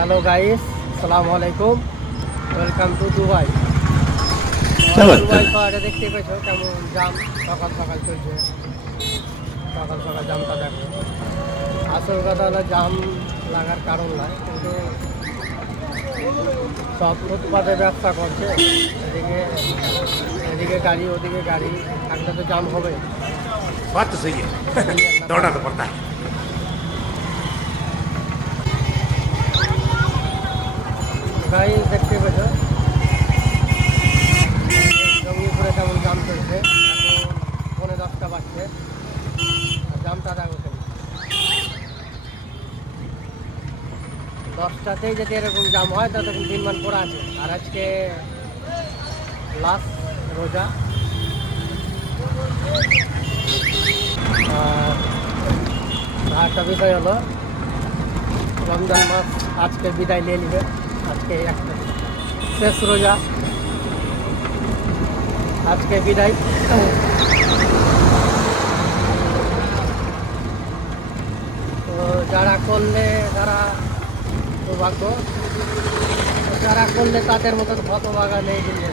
Hello guys, আসসালামু আলাইকুম। Welcome to Dubai. Dubai শহরে দেখতে পেয়েছো কেমন জাম সকাল সকাল চলছে। সকাল সকাল জামটা দেখো। আসল কথা হলো জাম লাগার কারণ নয়, কিন্তু সব ফুটপাতে ব্যবসা করছে। এদিকে এদিকে গাড়ি, ওদিকে গাড়ি থাকলে তো জাম হবে। बात तो सही है दौड़ना तो पड़ता है। গাড়ি দেখতে পেয়েছো জঙ্গিপুরে কেমন জাম চলছে। এখন 10:15 বাজছে, আর জামটা দেখো কেমন। 10টাতেই যদি এরকম জাম হয় ততক্ষণ দিনমান পড়া আছে। আর আজকে লাস্ট রোজা। আর একটা বিষয় হলো রমজান মাস আজকে বিদায় নিয়ে নিবে। আজকে একটা শেষ রোজা, আজকে বিদায়। তো যারা করলে তারা সৌভাগ্য, যারা করলে তাদের মতো হতভাগা নেই কিন্তু।